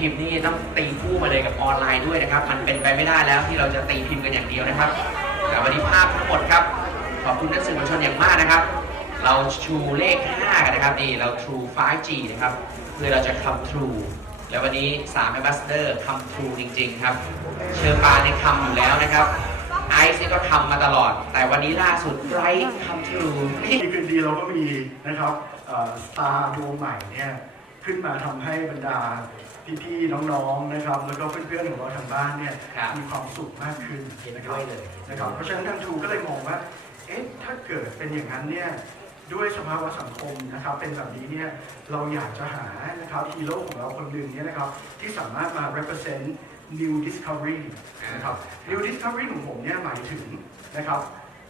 พิมพ์นี่ต้องตีคู่มาเลยกับออนไลน์ด้วยนะครับ มันเป็นไปไม่ได้แล้วที่เราจะตีพิมพ์กันอย่างเดียวนะครับแต่วันนี้ภาพทั้งหมดครับ ขอบคุณนักสื่อมวลชนอย่างมากนะครับ เราชูเลข 5 กันนะครับนี่เรา True 5G นะครับเพื่อเราจะ come true แล้ววันนี้3 Ambassador come true จริง ๆ ครับ เชอร์ปาในคำอยู่แล้วนะครับไอซ์นี่ก็ทำมาตลอด แต่วันนี้ล่าสุดไรคำทรูนี่ดีคืนดีเราก็มีนะครับสตาร์ดวงใหม่เนี่ยขึ้นมาทำให้บรรดา พี่ๆน้องๆนะครับ แล้วก็เพื่อนๆของเราทางบ้านเนี่ยครับมีความสุขมากขึ้นเห็นนะคด้รัวบยเลย นะครับเพราะฉะนั้นทางทูก็เลยมองว่าเอ๊ะถ้าเกิดเป็นอย่างนั้นเนี่ยด้วยสภาวะสังคมนะครับ เป็นแบบนี้เนี่ยเราอยากจะหานะครับฮีโร่ของเราคนหนึ่งเนี่ยนะครับที่สามารถมา represent new discovery นะครับ new discovery ของผมเนี่ยหมายถึงนะครับ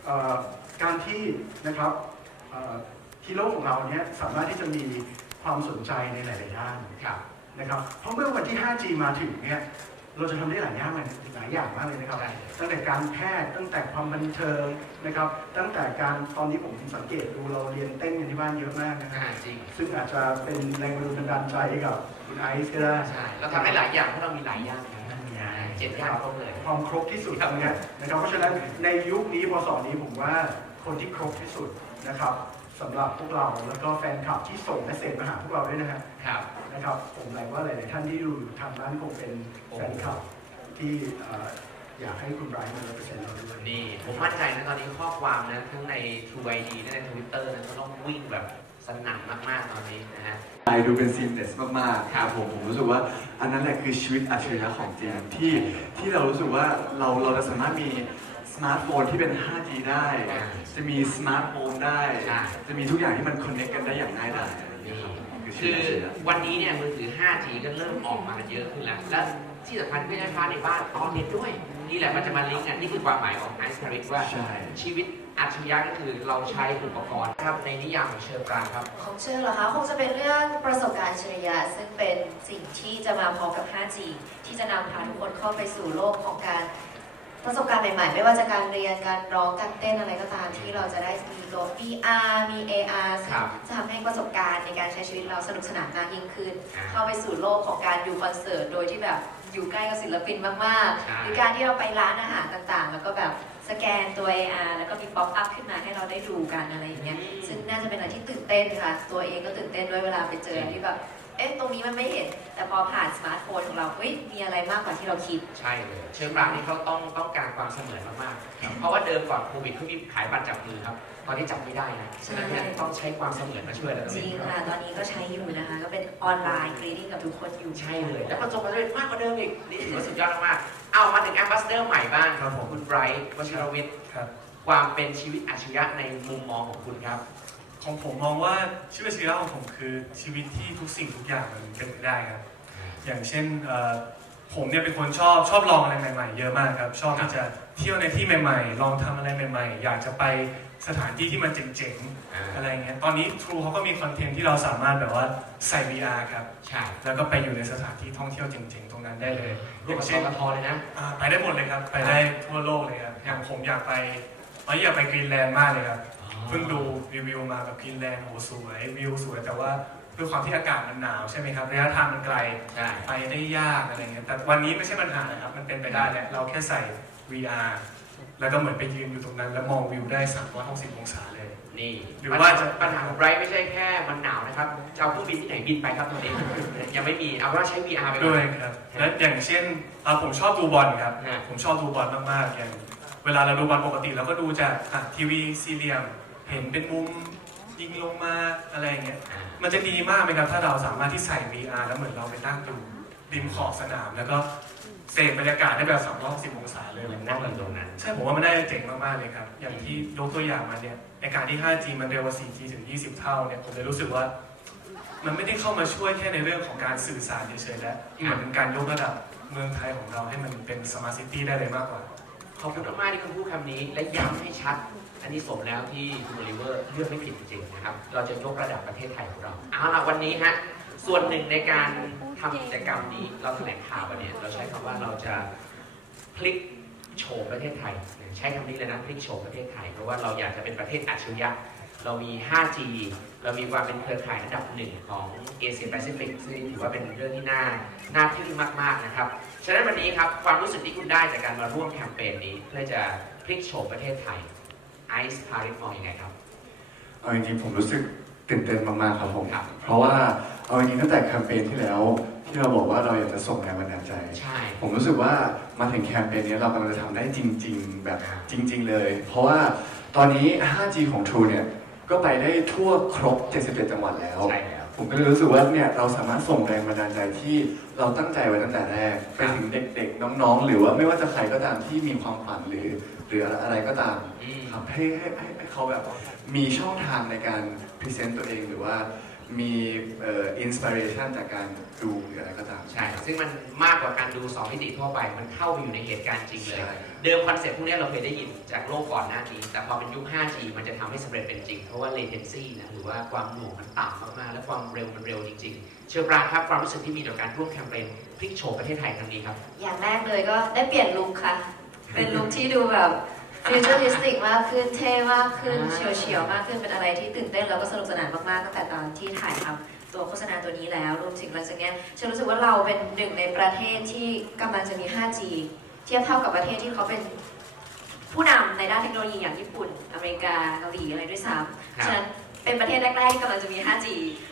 เอ่อการที่นะครับเอ่อฮีโร่ของเราเนี่ยสามารถที่จะมีความสนใจในหลายๆด้าน ครับ นะครับเพราะเมื่อวันที่ 5G มาถึงเนี่ยเราจะทำได้หลายอย่างเลยหลายอย่างมากเลยนะครับใช่ตั้งแต่การแพทย์ตั้งแต่ความบันเทิงนะครับ ตั้งแต่การตอนนี้ผมสังเกตดูเราเรียนเต้นกันที่บ้านเยอะมากนะครับอ่าจริงซึ่งอาจจะเป็นแรงบันดาลใจกับคุณไอซ์ก็ได้ใช่เราทำได้หลายอย่างเพราะเรามีหลายอย่างนะเจ็ดอย่างครบเลยความครบที่สุดตรงเนี้ยนะครับเพราะฉะนั้นในยุคนี้พศนี้ผมว่าคนที่ครบที่สุดนะครับสำหรับพวกเราแล้วก็แฟนคลับที่ส่งเมสเซจมาหาพวกเราด้วยนะฮะครับ นะครับผมหมายว่าหลายๆท่านที่ดูอยู่ทางบ้านคงเป็นแฟนคลับที่เอ่ออยากให้คุณไบรท์มาเปอร์เซ็นต์เราด้วยนี่ผมมั่นใจนะตอนนี้ข้อความนะทั้งใน True ID และใน Twitter นะก็ต้องวิ่งแบบสนั่นมากๆตอนนี้นะฮะ ไปดูเป็นซีมเลสมากๆครับผมผมรู้สึกว่าอันนั้นแหละคือชีวิตอัจฉริยะของจริงที่ที่เรารู้สึกว่าเราเราจะสามารถมีสมาร์ทโฟนที่เป็น 5G ได้ จะมีสมาร์ทโฮมได้ ใช่ จะมีทุกอย่างที่มันคอนเน c กกันได้อย่างง่ายดายอะไรอย่างเงี้นี่ยครับ คือชีคืวิตออัจฉริยะวันนี้เนี่ยมือถือ 5G ก็เริ่มออกมากันเยอะขึ้นแล้ว และที่สำคัญไม่ใช่ฟ้าในบ้านออนเน็ตด้วย นี่แหละมันจะมาลิงก์กันนี่คือความหมายของไอซ์พาริสว่า ใช่ ชีวิตอัจฉริยะก็คือเราใช้อุปกรณ์ครับในนิยามของเชอร์ปรางครับ ของเชื่อเหรอคะ คงจะเป็นเรื่องประสบการณ์อัจฉริยะซึ่งเป็นสิ่งที่จะมาพร้อมกับ 5G ที่จะนำพาทุกคนเข้าไปสู่โลกของการ ประสบการณ์ใหม่ๆ ไม่ว่าจะการเรียนการร้องการเต้นอะไรก็ตามที่เราจะได้มีตัว VR มี AR ซึ่งครับจะทำให้ประสบการณ์ในการใช้ชีวิตเราสนุกสนานมากยิ่งขึ้นอ่าเข้าไปสู่โลกของการดูคอนเสิร์ตโดยที่แบบอยู่ใกล้กับศิลปินมากใช่ ๆ หรือการที่เราไปร้านอาหารต่างๆ แล้วก็แบบสแกนตัว AR แล้วก็มีป๊อปอัพขึ้นมาให้เราได้ดูกันอะไรอย่างเงี้ยซึ่งน่าจะเป็นอะไรที่ตื่นเต้นค่ะ ตัวเองก็ตื่นเต้นด้วยเวลาไปเจออะไรที่แบบ เอ๊ะตรงนี้มันไม่เห็น แต่พอผ่านสมาร์ทโฟนของเราเฮ้ยมีอะไรมากกว่าที่เราคิด ใช่เลย เชอร์ปรางนี่เขาต้องต้องการความเสมอมากๆ เพราะว่าเดิมก่อนโควิดเขามีขายบัตรจับมือครับ ตอนนี้จับไม่ได้นะฉะนั้นเนี่ยต้องใช้ความเสมือนมาช่วยแล้วตรงจรินี้งค่ะ ตอนนี้ก็ใช้อยู่นะคะ ก็เป็นออนไลน์กรีดิ้งกับทุกคนอยู่ใช่เลย แล้วประสบความสำเร็จมากกว่าเดิมอีกนี่ถือว่าสุดยอดมากๆเอามาถึงแอมบาสเดอร์ใหม่บ้างครับผมคุณไบรท์วชิรวิทย์ครับ ความเป็นชีวิตอัจฉริยะในมุมมองของคุณครับ ของผมมองว่าชีวิตชีวิตของผมคือชีวิตที่ทุกสิ่งทุกอย่างมันเป็นไปได้ครับ อย่างเช่นเอ่อผมเนี่ยเป็นคนชอบชอบลองอะไรใหม่ ๆ เยอะมากครับ ชอบที่จะเที่ยวในที่ใหม่ ๆ ลองทำอะไรใหม่ ๆ อยากจะไปสถานที่ที่มันเจ๋งๆอะไรเงี้ย ตอนนี้ True เขาก็มีคอนเทนต์ที่เราสามารถแบบว่าใส่ VR ครับ ใช่แล้วก็ไปอยู่ในสถานที่ท่องเที่ยวเจ๋งๆ ตรงนั้นได้เลยร่วมกับททเลยนะ อ่าไปได้หมดเลยครับ ไปได้ทั่วโลกเลยครับ อย่างผมอยากไปตอนนี้อยากไปกรีนแลนด์มากเลยครับ เพิ่งดูรีวิวมาแบบกรีนแลนด์โหสวยวิวสวยแต่ว่าด้วยความที่อากาศมันหนาวใช่ไหมครับระยะทางมันไกลใช่ ไปได้ยากอะไรเงี้ยแต่วันนี้ไม่ใช่ปัญหานะครับ มันเป็นไปได้แหละเราแค่ใส่ VR แล้วก็เหมือนไปยืนอยู่ตรงนั้น แล้วมองวิวได้ 360 องศาเลย นี่หรือว่าจะ ปัญหาของไบรท์ไม่ใช่แค่มันหนาวนะครับจะเอาเครื่องบินที่ไหนบินไปครับตอนนี้ยังไม่มีเอาว่าใช้ VR ไปก่อนด้วยครับและอย่างเช่นอ่าผมชอบดูบอลครับ ฮะ ผมชอบดูบอลมากๆอย่างเวลาเราดูบอลปกติเราก็ดูจากอะทีวีสี่เหลี่ยม เห็นเป็นมุมยิงลงมาอะไรอย่างเงี้ยอ่ามันจะดีมากไหมครับ ถ้าเราสามารถที่ใส่ VR แล้วเหมือนเราไปตั้งอยู่ริมขอบสนามแล้วก็เสพบรรยากาศได้แบบ360 องศาเลยเหมือนผมนั่ว่างอมันยู่ตรงนั้น ใช่ผมว่ามันน่าจะเจ๋งมากๆเลยครับ อย่างที่ยกตัวอย่างมาเนี่ยในการที่ 5G มันเร็วกว่า 4G ถึง 20 เท่าเนี่ยผมเลยรู้สึกว่า มันไม่ได้เข้ามาช่วยแค่ในเรื่องของการสื่อสารเฉยๆแล้วเหมือนเป็นการยกระดับเมืองไทยของเราให้มันเป็นสมาร์ทซิตี้ได้เลยมากกว่าขอบคุณมากๆที่คุณพูดคำนี้และย้ำให้ชัด อันนี้สมแล้วที่คุณโอลิเวอร์เลือกไม่ผิดจริงๆนะครับ เราจะยกระดับประเทศไทยของเรา เอาละวันนี้ฮะ ส่วนหนึ่งในการทำกิจกรรมนี้เราแถลงข่าววันนี้เราใช้คำว่าเราจะพลิกโฉมประเทศไทย ใช้คำนี้เลยนะพลิกโฉมประเทศไทย เพราะว่าเราอยากจะเป็นประเทศอัจฉริยะเรามี 5G เรามีความเป็นเครือข่ายอันดับหนึ่งของเอเชียแปซิฟิกซึ่งถือว่าเป็นเรื่องที่น่า น่าทึ่งมาก ๆ นะครับ ฉะนั้นวันนี้ครับ ความรู้สึกที่คุณได้จากการมาร่วมแคมเปญนี้ เพื่อจะพลิกโฉมประเทศไทย ไอซ์พาริสมองยังไงครับ เอาจริงๆผมรู้สึกตื่นเต้นมากๆครับผม ครับ เพราะว่าเอาจริงๆตั้งแต่แคมเปญที่แล้ว ที่เราบอกว่าเราอยากจะส่งแรงบันดาลใจ ใช่ ผมรู้สึกว่ามาถึงแคมเปญนี้เรากำลังจะทำได้จริง ๆ แบบจริง ๆ เลย เพราะว่าตอนนี้ 5G ของ True เนี่ย ก็ไปได้ทั่วครบ 77 จังหวัดแล้ว ใช่แล้ว ผมก็เลยรู้สึกว่าเนี่ยเราสามารถส่งแรงบันดาลใจที่เราตั้งใจไว้ตั้งแต่แรก ไปถึงเด็กๆ น้องๆ หรือว่าไม่ว่าจะใครก็ตามที่มีความฝันหรือ หรืออะไรก็ตามอืม ครับให้ให้ให้ให้เขาแบบมีช่องทางในการพรีเซนต์ตัวเองหรือว่ามีเอ่ออินสปิเรชันจากการดูหรืออะไรก็ตาม ใช่ ซึ่งมันมากกว่าการดูสองมิติทั่วไป มันเข้าไปอยู่ในเหตุการณ์จริงเลย ใช่ เดิมคอนเซ็ปต์พวกนี้เราเคยได้ยินจากโลกก่อนหน้านี้ แต่พอเป็นยุค 5G มันจะทำให้สำเร็จเป็นจริง เพราะว่า latency นะหรือว่าความหน่วงมันต่ำมากๆ และความเร็วมันเร็วจริง ๆ เชื่อปรางครับความรู้สึกที่มีต่อการร่วมแคมเปญพลิกโฉมประเทศไทยครั้งนี้ครับ อย่างแรกเลยก็ได้เปลี่ยนลุคค่ะ เป็นลุคที่ดูแบบฟิวเจอริสติกมากขึ้นเท่มากขึ้นอ่าเฉียวๆมากขึ้นเป็นอะไรที่ตื่นเต้นแล้วก็สนุกสนานมากๆตั้งแต่ตอนที่ถ่ายทำตัวโฆษณาตัวนี้แล้วรวมถึงหลังจากเนี้ยฉันรู้สึกว่าเราเป็นหนึ่งในประเทศที่กำลังจะมี 5G เทียบเท่ากับประเทศที่เขาเป็นผู้นำในด้านเทคโนโลยีอย่างญี่ปุ่น อเมริกาเกาหลีอะไรด้วยซ้ำครับฉะนั้นเป็นประเทศแรกๆที่กำลังจะมี 5G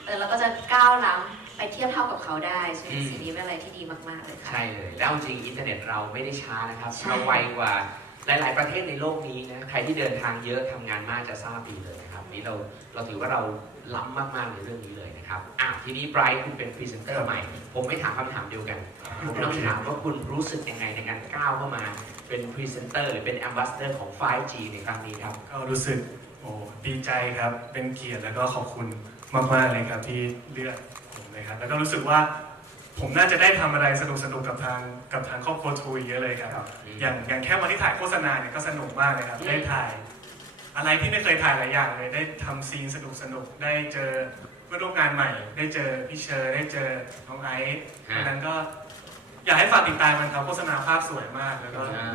แล้วเราก็จะก้าวล้ำ ไปเทียบเท่ากับเขาได้ฉะนั้นสิ่งนี้เป็นอะไรที่ดีมาก ๆ เลยค่ะ ใช่เลย แล้วจริงอินเทอร์เน็ตเราไม่ได้ช้านะครับ ใช่ เราไวกว่าหลาย ๆ ประเทศในโลกนี้นะใครที่เดินทางเยอะทำงานมากจะทราบดีเลยนะครับนี่เราเราถือว่าเราล้ำมาก ๆ ในเรื่องนี้เลยนะครับอะทีนี้ไบรท์คุณเป็นพรีเซนเตอร์ใหม่ ผมไม่ถามคำถามเดียวกัน ผมต้องถามว่าคุณรู้สึกยังไงในการก้าวเข้ามาเป็นพรีเซนเตอร์หรือเป็นแอมบาสเดอร์ของ 5G ในครั้งนี้ครับ ก็รู้สึกโอ้ดีใจครับ เป็นเกียรติแล้วก็ขอบคุณมาก ๆ เลยครับที่เลือก ผมเลยครับแล้วก็รู้สึกว่าผมน่าจะได้ทำอะไรสนุกๆกับทางกับทางครอบครัวทูเยอะเลยครับ อย่างอย่างแค่วันที่ถ่ายโฆษณาเนี่ยก็สนุกมากเลยครับอืมได้ถ่าย อะไรที่ไม่เคยถ่ายหลายอย่างเลย ได้ทำซีนสนุกสนุกๆได้เจอเพื่อนร่วมงานใหม่ ได้เจอพี่เชอร์ได้เจอน้องไอซ์ดังนั้นก็อยากให้ฝากติดตามมันครับโฆษณาภาพสวยมากแล้วก็อ่า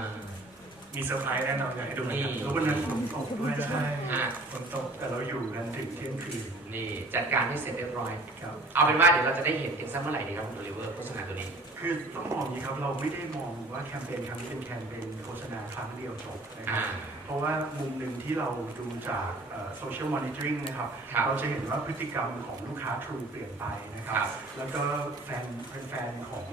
มีเซอร์ไพรส์แน่นอนอยากให้ดูนะครับนี่แล้ววันนั้นฝนตกด้วยนะใช่อะ ฝนตกแต่เราอยู่กันถึงเที่ยงคืนนี่จัดการให้เสร็จเรียบร้อย ครับ เอาเป็นว่าเดี๋ยวเราจะได้เห็นกันสักเมื่อไหร่ดีครับคุณโอลิเวอร์โฆษณาตัวนี้ คือต้องมองอย่างนี้ครับเราไม่ได้มองว่าแคมเปญครั้งนี้เป็นแคมเปญโฆษณาครั้งเดียวจบนะครับ อ่าเพราะว่ามุมหนึ่งที่เราดูจากโซเชียลมอนิเตอร์ริงนะครับ ครับเราจะเห็นว่าพฤติกรรมของลูกค้า True เปลี่ยนไปนะครัครับบแล้วก็แฟนแฟนๆของ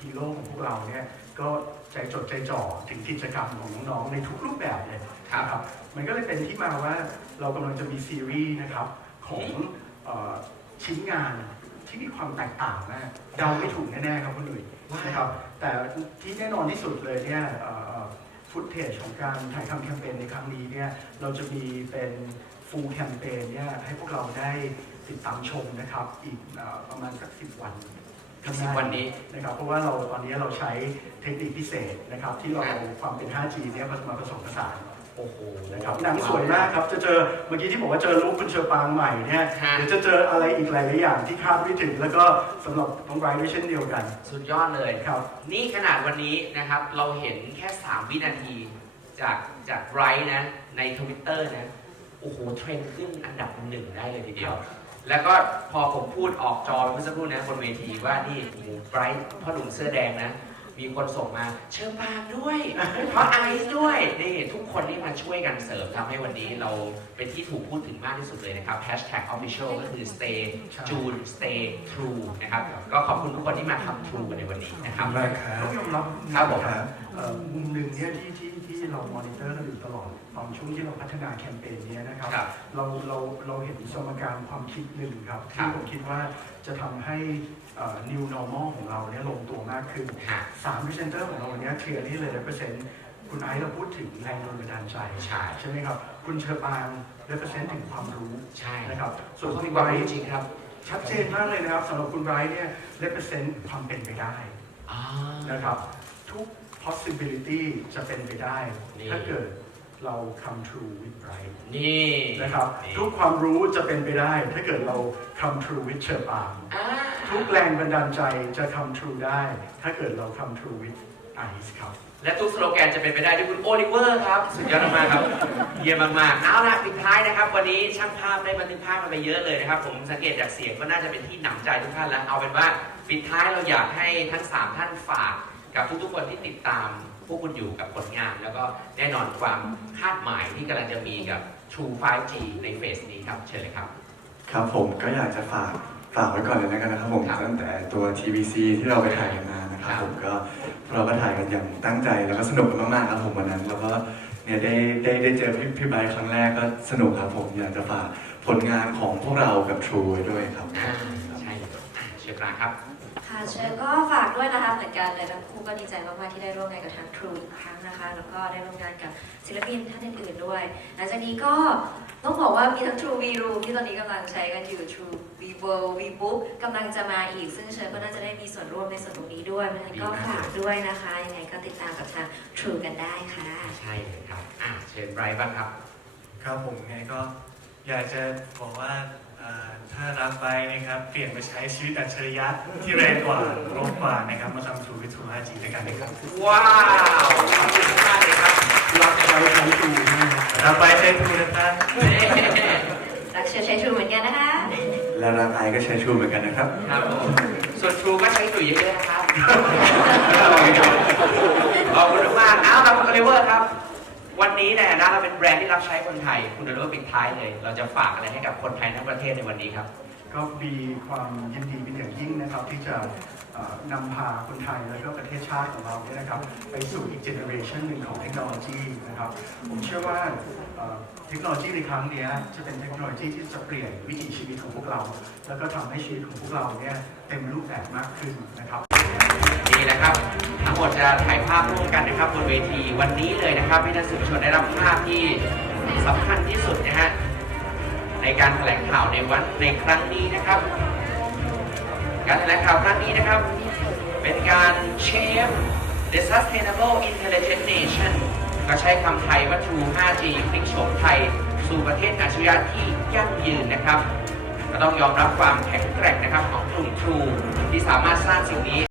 ฮีโร่ของพวกเราเนี่ย ก็ใจจดใจจ่อถึงกิจกรรมของน้องๆในทุกรูปแบบเลยครับนะครับ มันก็เลยเป็นที่มาว่าเรากำลังจะมีซีรีส์นะครับของเอ่อชิ้นงานที่มีความแตกต่างมากเดาไม่ถูกแน่ๆครับคุณหนุ่ยนะครับแต่ที่แน่นอนที่สุดเลยเนี่ยฟุตเทจของการถ่ายทำแคมเปญในครั้งนี้เนี่ยเราจะมีเป็นฟูลแคมเปญเนี่ยให้พวกเราได้ติดตามชมนะครับอีกเอ่อประมาณสักสิบวัน ข้างหสิบน้าวันนี้นะครับเพราะว่าเราตอนนี้เราใช้เทคนิคพิเศษนะครับที่เราเอาความเป็น 5G เนี่ยมาผสมผสาน โอ้โหนะครับหนังสวยมากครับจะเจอเมื่อกี้ที่บอกว่าเจอรูปคุณเชอปางใหม่เนี่ยฮะ เดี๋ยวจะเจออะไรอีกหลายๆอย่างที่คาดไม่ถึง แล้วก็สำหรับน้องไบรท์ด้วยเช่นเดียวกันสุดยอดเลยครับ นี่ขนาดวันนี้นะครับ เราเห็นแค่ 3 วินาทีจากจากไบรท์นะ ในทวิตเตอร์นะ โอ้โห เทรนด์ขึ้นอันดับหนึ่งได้เลยทีเดียว แล้วก็พอผมพูดออกจอเมื่อสักครู่นะบนเวทีว่านี่โอ้โหไบรท์พ่อหนุ่มเสื้อแดงนะ มีคนส่งมาเชิญปางด้วย เพราะไอซ์ด้วยนี่ทุกคนนี่มาช่วยกันเสริมทำให้วันนี้เราเป็นที่ถูกพูดถึงมากที่สุดเลยนะครับ hashtag official ก็คือ stay June stay true นะครับ ก็ขอบคุณทุกคนที่มาทำ true กันในวันนี้นะครับมากครับต้องยอมรับครับผม เอ่อมุมหนึ่งเนี่ยที่ที่ ที่เรามอนิเตอร์กันอยู่ตลอดตอนช่วงที่เราพัฒนาแคมเปญเนี้ยนะครับ ครับ เราเราเราเห็นสมการความคิดหนึ่งครับครัที่บ ผมคิดว่าจะทำให้เอ่อ new normal ของเราเนี่ยลงตัวมากขึ้นฮะสามพรีเซนเตอร์ของเราวันนี้เคลียร์ที่เลยเปอร์เซ็นต์คุณไอซ์เราพูดถึงแรงโดนบันดาลใจ ใช่ใช่ไหมครับ คุณเชอปางเปอร์เซ็นต์ถึงความรู้ใช่นะครับ ส่ส่ววนนเขาคุมีณความไบรรู้ท์จริงครับชัดเจนมากเลยนะครับสำหรับคุณไบรท์เนี่ยเปอร์เซ็นต์ความเป็นไปได้ อ่า นะครับทุก possibility จะเป็นไปได้ นี่ ถ้าเกิดเรา come true with Bright นี่นะครับนี่ทุกความรู้จะเป็นไปได้ ถ้าเกิดเรา come true with เชอร์ปางอ่าทุกแรงบันดาลใจจะ come true ได้ ถ้าเกิดเรา come true with Ice ครับ และทุกสโลแกนจะเป็นไปได้ด้วยคุณโอลิเวอร์ครับ สุดยอดมากๆครับ เยี่ยมมากๆเอาละปิดท้ายนะครับ วันนี้ช่างภาพได้บันทึกภาพมาไปเยอะเลยนะครับ ผมสังเกตจากเสียงก็น่าจะเป็นที่หนำใจทุกท่านแล้วเอาเป็นว่าปิดท้ายเราอยากให้ทั้ง3ท่านฝาก กับทุกๆคนที่ติดตามพวกคุณอยู่กับผลงาน แล้วก็แน่นอนความคาดหมายที่กำลังจะมีกับ True 5G ในเฟสนี้ครับเชิญเลยครับ ครับผมก็อยากจะฝากฝากไว้ก่อนเลยแล้วกันนะครับผมครับตั้งแต่ตัว TVC ที่เราไปถ่ายกันมานะครับครับ ผมก็เราก็ถ่ายกันอย่างตั้งใจแล้วก็สนุกกันมากๆครับผมวันนั้น แล้วก็เนี่ยได้ได้ได้เจอพี่พี่ไบร์ทครั้งแรกก็สนุกครับผมอยากจะฝากผลงานของพวกเรากับ True ไว้ด้วยครับ อ่าใช่อะเชิญครับครับ ค่ะเชิญก็ฝากด้วยนะคะเหมือนกันเลยทั้งคู่ก็ดีใจมากๆที่ได้ร่วมงานกับทาง True อีกครั้งนะคะ แล้วก็ได้ร่วมงานกับศิลปินท่านอื่นๆด้วย หลังจากนี้ก็ต้องบอกว่ามีทั้ง True V Room ที่ตอนนี้กำลังใช้กันอยู่ True V World V Book กำลังจะมาอีก ซึ่งเชิญก็น่าจะได้มีส่วนร่วมในส่วนตรงนี้ด้วยเพราะฉะนั้นก็ฝากด้วยนะคะยังไงก็ติดตามกับทาง True กันได้ค่ะใช่เลยครับอะเชิญไบรท์บ้างครับ ครับผมไงก็อยากจะบอกว่าอ่า ถ้ารักไปนะครับ เปลี่ยนไปใช้ชีวิตอัจฉริยะที่แรงกว่าโลกกว่านะครับ มาทำ True with True 5G ด้วยกันนะครับว้าวขอบคุณมากเลยครับรักใช้ใช้ดูนะครับรักไปใช้ True นะครับรักเชิญใช้ True เหมือนกันนะคะ และรักไอก็ใช้ True เหมือนกันนะครับ ครับผมส่วนทรูก็ใช้ตุ๋ยเยอะๆนะครับขอบคุณมากๆเอาละคุณโอลิเวอร์ครับ วันนี้เนี่ยนะเราเป็นแบรนด์ที่รับใช้คนไทย คุณโอลิเวอร์ปิดท้ายเลย เราจะฝากอะไรให้กับคนไทยทั้งประเทศในวันนี้ครับ ก็มีความยินดีเป็นอย่างยิ่งนะครับ ที่จะนำพาคนไทยและก็ประเทศชาติของเราเนี่ยนะครับ ไปสู่อีกเจเนอเรชันหนึ่งของเทคโนโลยีนะครับ ผมเชื่อว่าเทคโนโลยีในครั้งนี้จะเป็นเทคโนโลยีที่จะเปลี่ยนวิถีชีวิตของพวกเรา แล้วก็ทำให้ชีวิตของพวกเราเนี่ยเต็มรูปแบบมากขึ้นนะครับ นี่แหละครับ ทั้งหมดจะถ่ายภาพร่วมกันนะครับบนเวทีวันนี้เลยนะครับให้ท่านสื่อมวลชนได้รับภาพที่สำคัญที่สุดนะฮะในการแถลงข่าวในวันในครั้งนี้นะครับ การแถลงข่าวครั้งนี้นะครับ เป็นการ shape the sustainable intelligent nation ก็ใช้คำไทยว่า True 5G พลิกโฉมไทย สู่ประเทศอัจฉริยะที่ยั่งยืนนะครับ ก็ต้องยอมรับความแข็งแกร่งนะครับของกลุ่ม True ที่สามารถสร้างสิ่งนี้